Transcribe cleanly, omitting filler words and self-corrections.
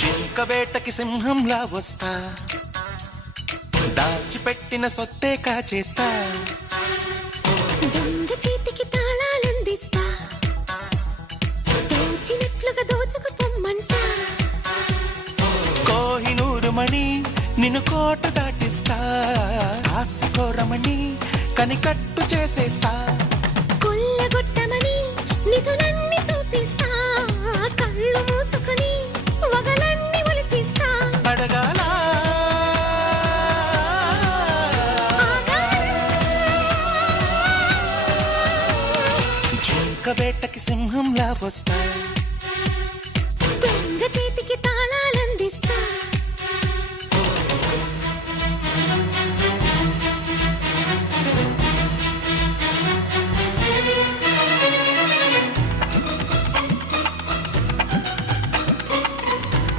జింక వేటకి సింహంలా వస్తా, దాచిపెట్టిన సొత్తే కాచేస్తా, దొంగ చేతికి తాళాలందిస్తా, దోచినట్లుగా దోచుకుపోమ్మంట. కోహినూరు మణి నిన్ను కోట దాటిస్తా, ఆశకోరమణి కనికట్టు చేసేస్తా, కొల్లగొట్టమని నిధులన్నీ చూపిస్తా, కళ్ళు మూసుకుని వగలన్నీ ఒలిచిస్తా. అడగాల జింక వేటకి సింహంలా వస్తా.